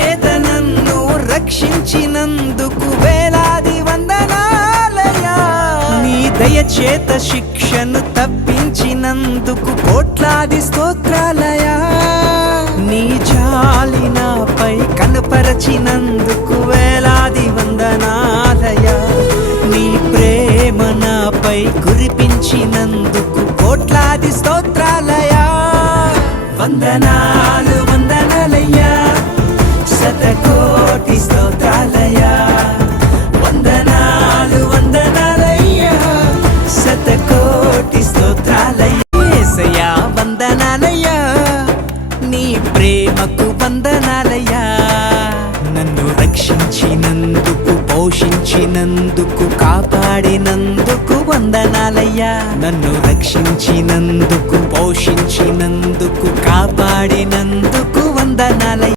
చేత నన్ను రక్షించినందుకు వేలాది వందనాలయ్యా. నీ దయ చేత శిక్షను తప్పించినందుకు కోట్లాది స్తోత్రాలయా. నీ జాలి నాపై కనపరచినందుకు వేలాది వందనాలయా. నీ ప్రేమ నాపై కురిపించినందుకు కోట్లాది స్తోత్రాలయా. వందనాలు వందనాలయ్యా, శతకోటి స్తోత్రాలయా. వందనాలు వందనాలయ్యా, శతకోటి స్తోత్రాలయ్యా. యేసయ్యా వందనాలయ్యా, నీ ప్రేమకు వందనాలయ్యా. నన్ను రక్షించినందుకు, పోషించినందుకు, కాపాడినందుకు వందనాలయ్యా. నన్ను రక్షించినందుకు, పోషించినందుకు, కాపాడినందుకు వందనాలయ్యా.